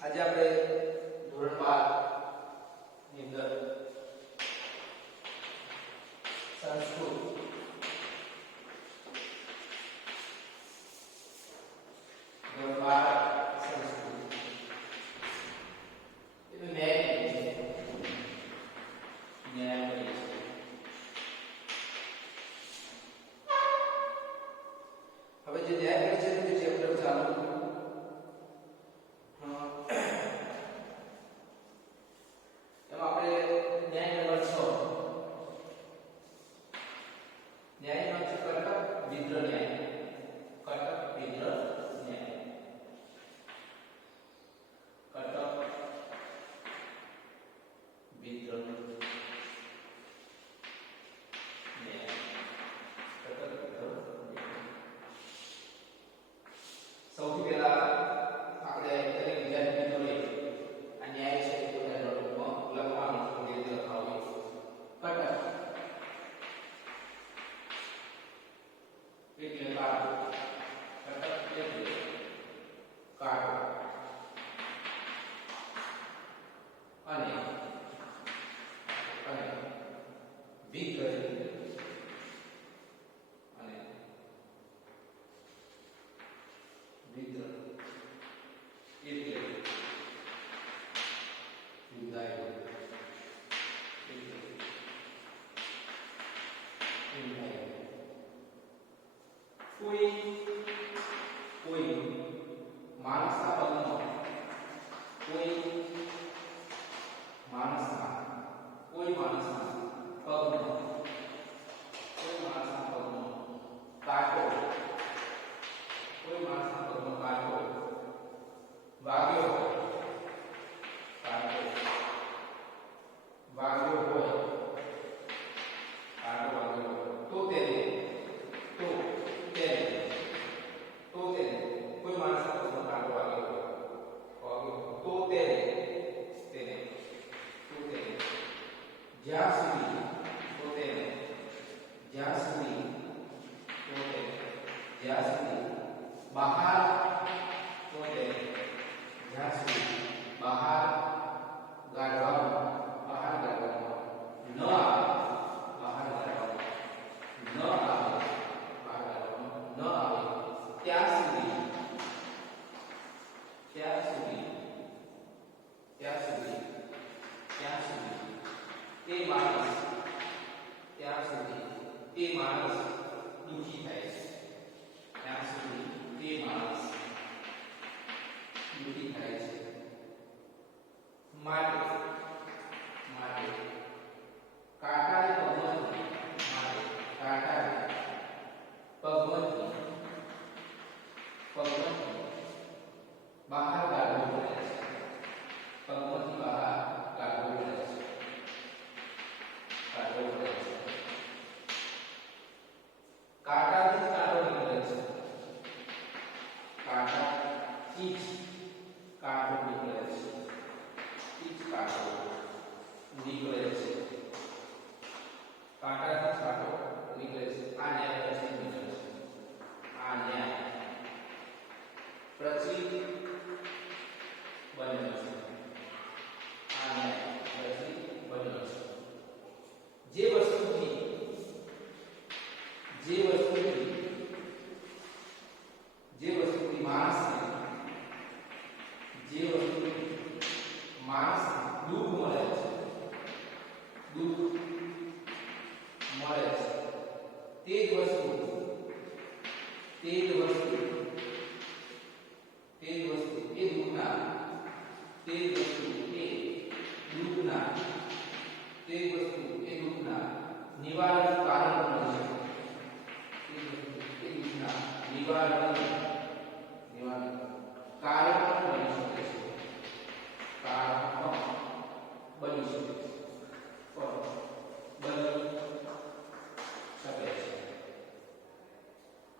આજે આપણે ધોરણ 12 ની અંદર સંસ્કૃત ધોરણ 12 સંસ્કૃત એનું ન્યાય છે. ન્યાય છે. હવે જે ન્યાય છે તે ચેપ્ટર ચાલુ સૌથી પહેલા આપણે દરેક વિદ્યાર્થી મિત્રોએ આ ન્યાય છે તે પોતાના નોટબુકમાં લખવાનું છે, રીતે લખાવું કટક એટલે કાઢો, કટક એટલે કાઢો અને વિગ્રહ વિગ્રહ એટલે વિદાય કોઈ માણસના પગમાં કોઈ માણસના પગમાં કાંટો કોઈ માણસના પગમાં કાંટો વાગ્યો હોય, કાંટો વાગ્યો હોય, કાંટો વાગ્યો હોય તો તેને કોઈ માણસના પગમાં કાંટો વાગ્યો હોય તો તેને જ્યાં સુધી બહાર કાઢવામાં ન આવે ત્યાં સુધી તે માણસ દુઃખી થાય છે. ત્યાં સુધી તે માણસ દુઃખી થાય છે. માટે કાંટાને પગમાંથી બહાર કાઢવું પડે છે. પગમાંથી બહાર કાઢવું પડે છે. કાંટાથી કાંટો નીકળે છે. કાંટાથી જ કાંટો નીકળે છે. કાંટાથી કાંટો નીકળે છે. આ ન્યાય પછી નીકળે છે. આ ન્યાય પછી બન્યો છે. આ ન્યાય પછી બન્યો છે. જે વસ્તુથી માણસને દુઃખ મળે છે, તે જ વસ્તુ એ દુઃખના નિવારણનું કારણ બને છે. નિવારણ કારણ બની શકે છે.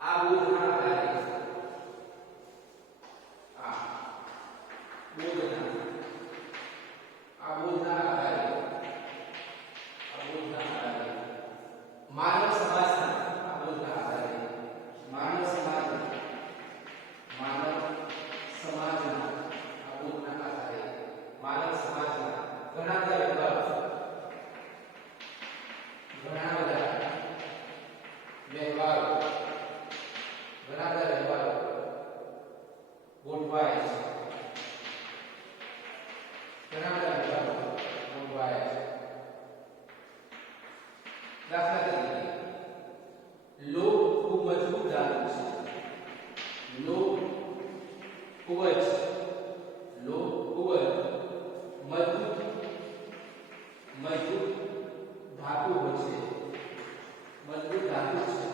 આ બોધના આધારે માનવ સમાજના ગોઠવાય છે. ઘણા બધા વિભાગો ગોઠવાય છે. દાખલા તરીકે લોહ ખૂબ મજબૂત ધાતુ છે. લોહ ખૂબ જ મજબૂત ધાતુ છે. મજબૂત ધાતુ છે.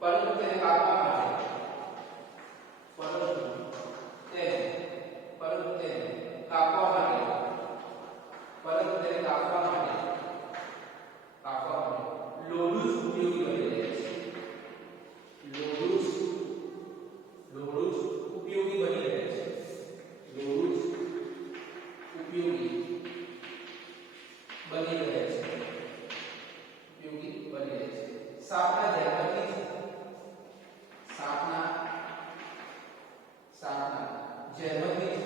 પરંતુ તેને કાપવા માટે લોઢું જ ઉપયોગી બની રહે છે. લોઢું જ ઉપયોગી બની રહે છે. લોઢું જ ઉપયોગી બની રહે છે. સાપના જન્મથી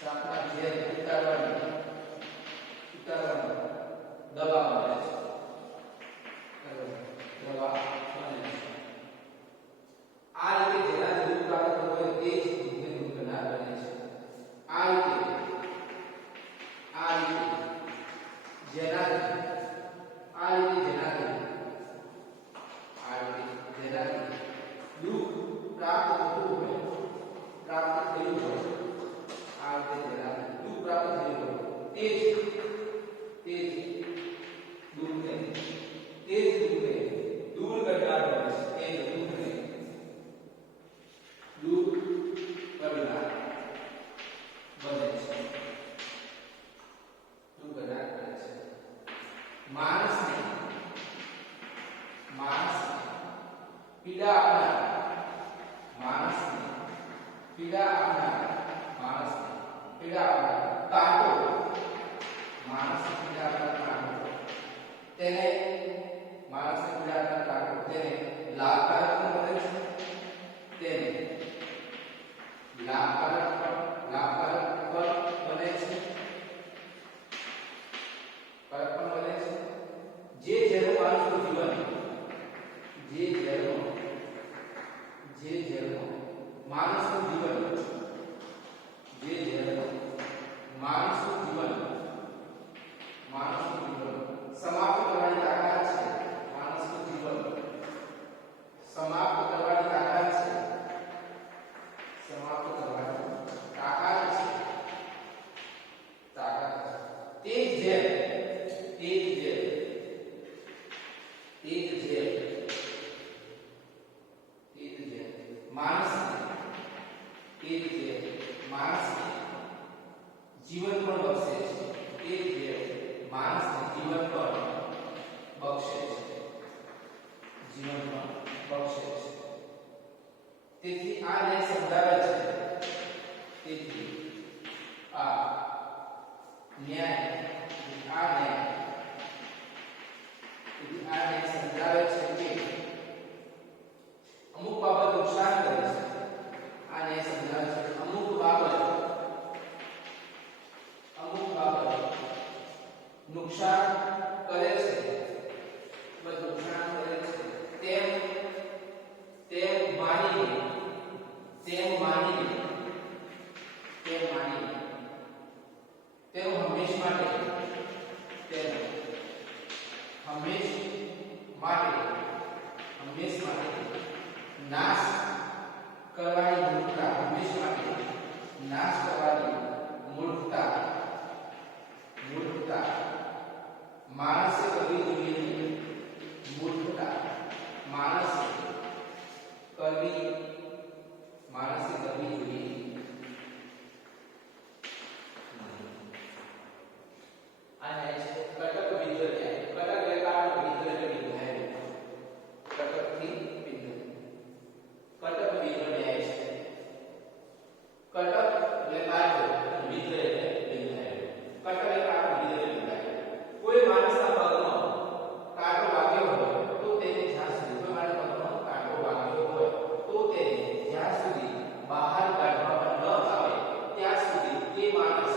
સાપના ઝેર ઉતારવાની દવા બને છે. આ રીતે જેના દૂધ પ્રાપ્ત હોય તે જ દૂધને દૂધ કરનાર બને છે. આ રીતે જેનાથી દૂધ પ્રાપ્ત થયું હોય તે જ દૂધને દૂર કરનાર બને છે. તે જ દૂધને દૂર કરનાર બને છે. માણસને પીડા આપનાર કાંટો તેને લાભકારક બને છે. તેને લાભકારક બને છે. જે ઝેરો માણસનું જીવન સમાપ્ત કરવાની તાકાત છે. સમાપ્ત કરવાની તાકાત છે. તે જ માણસને જીવન પણ બક્ષે છે. તેથી આ ન્યાય સમજાવે છે. તેથી આ ન્યાય સમજાવે છે કે અમુક બાબત નુકસાન કરે છે. આ ન્યાય સમજાવે છે કે અમુક બાબત નુકસાન કરે છે. તેમ માનીને તેનો હંમેશ માટે નાશ કરવાની મૂર્ખતા માણસે કરવી જોઈએ. મૂર્ખતા માણસે કરવી જોઈએ. આને કટક વિદ્યુત કટક રેખાનો વિદ્યુત વિધાય કટકથી વિદ્યુત કટક વિદ્યુત ન્યાય છે. કટક રેખાનો વિદ્યુત વિધાય કટક રેખાનો વિદ્યુત વિધાય કોઈ માણસના પગમાં કાંટો વાગ્યો હોય તો તેને જ્યાં સુધી બહાર કાઢવામાં ન આવે ત્યાં સુધી તે માણસ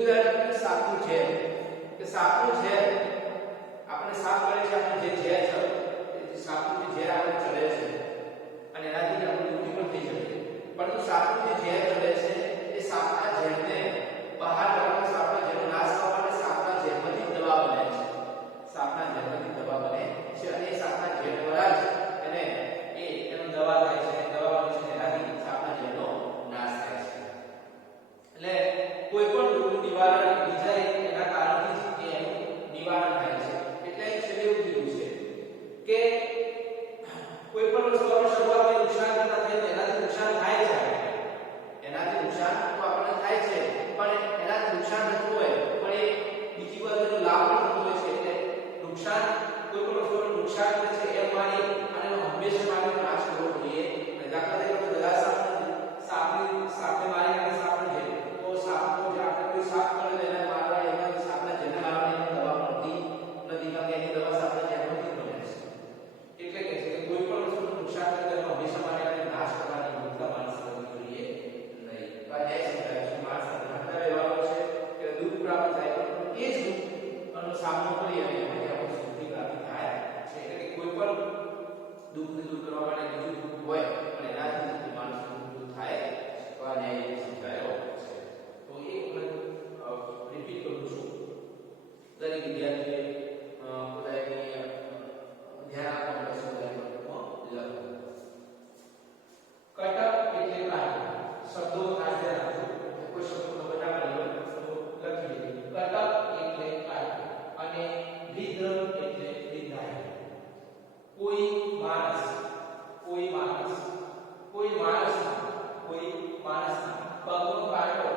બીજું ઉદાહરણ છે સાપનું ઝેર કે સાપનું ઝેર આપણે સાપ કરે છે આપણે જે ઝેર છે એ સાપનું જે ઝેર આપણે ચડે છે અને એનાથી આપણે મૃત્યુ પણ થઈ શકે પરંતુ સાપનું જે ઝેર ચડે છે એ સાપના ઝેરને બહાર કાઢવા સાપના ઝેરનો નાશ કરવા માટે સાપના ઝેરમાંથી દવા બને છે સાપના ઝેરમાંથી દવા બને છે અને એ સાપના ઝેર દ્વારા જ એને એનો દવા થાય છે દવા બને છે એનાથી સાપના ઝેરનો નાશ થાય છે એટલે કોઈ પણ રોગનું નિવારણ બીજા એના કારણથી જ એનું નિવારણ થાય છે એટલે એ છેલ્લે એવું કીધું છે કે કોઈ પણ વસ્તુની શરૂઆતમાં નુકસાન કરતા થાય તો એનાથી નુકસાન થાય છે એનાથી નુકસાન તો આપણને થાય છે પણ એનાથી નુકસાન થતું હોય પણ એ બીજી બાજુનો લાભ પણ થતો હોય છે એટલે નુકસાન કોઈ પણ વસ્તુનું નુકસાન કરે છે એમ માની અને એનો હંમેશા માટે નાશ કરવો જોઈએ દાખલા તરીકે બધા સાપને મારી નાખે સાપને છે તો સાપનો જે આપણે કોઈ સાપ કરે તો એને મારવા એના સાપના જેને મારવાની એની દવા મળતી નથી કારણ કે એની દવા સાપના જેનોથી બને છે એટલે કે છે કે કોઈ પણ વસ્તુનું નુકસાન કરે તો હંમેશા માટે આપણે નાશ કરવાની ભૂલતા માણસ કરવી જોઈએ નહીં તો આ ન્યાય સમજાય છે માણસ ઘણા વ્યવહારો છે કે દુઃખ પ્રાપ્ત થાય પણ એ જ દુઃખનો સામનો કરી અને એમાંથી આપણે સુખની પ્રાપ્તિ થાય છે એટલે કે કોઈ પણ દુઃખને દૂર કરવા માટે બીજું દુઃખ હોય પણ એનાથી માણસનું દુઃખ થાય તો આ ન્યાય સમજાયો છે તો એક રિપીટ કરું છું દરેક વિદ્યાર્થીએ પોતાની ધ્યાન આપવા માટે સમજાય લખો કટક એટલે કાઢવું શબ્દો ખાસ ધ્યાન રાખજો કોઈ શબ્દો ખબર ના પડી હોય તો લખી લેજો કટક એટલે કાઢવું અને વિદ્ર એટલે વિધાય કોઈ માણસ પગનો કાંટો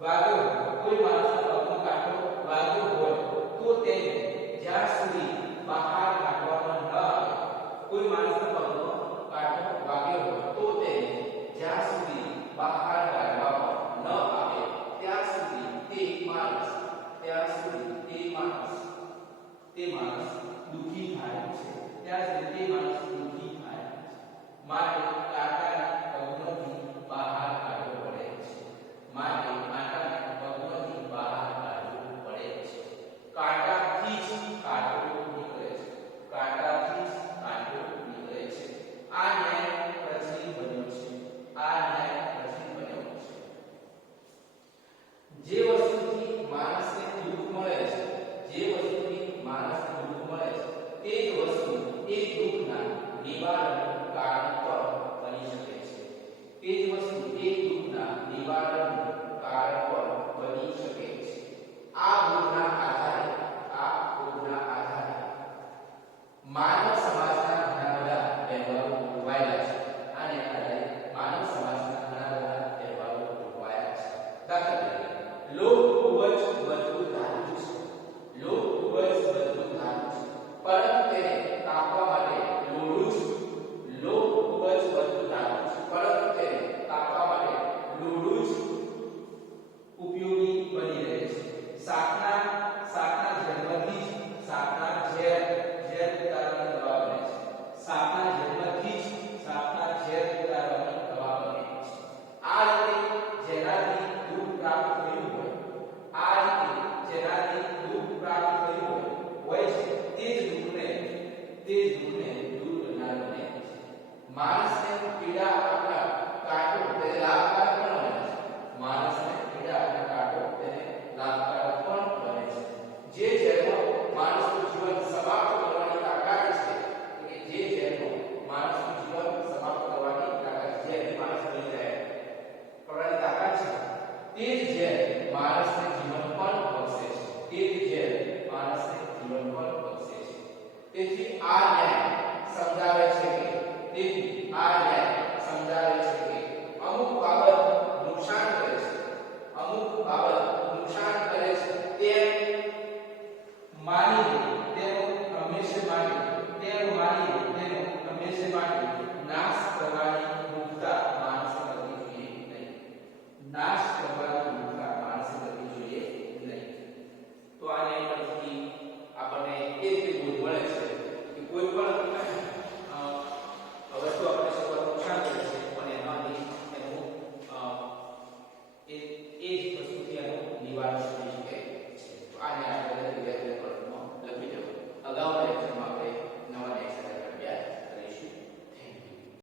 વાગ્યો કોઈ માણસના પગનો કાંટો વાગ્યો હોય તો તેને જ્યાં સુધી બહાર કાઢવામાં ન આવે કોઈ માણસના પગનો કાંટો વાગ્યો હોય તો તેને જ્યાં સુધી બહાર કાઢવામાં ન આવે ત્યાં સુધી તે માણસ દુઃખી થાય છે ત્યાં સુધી તે માણસ દુઃખી થાય છે માટે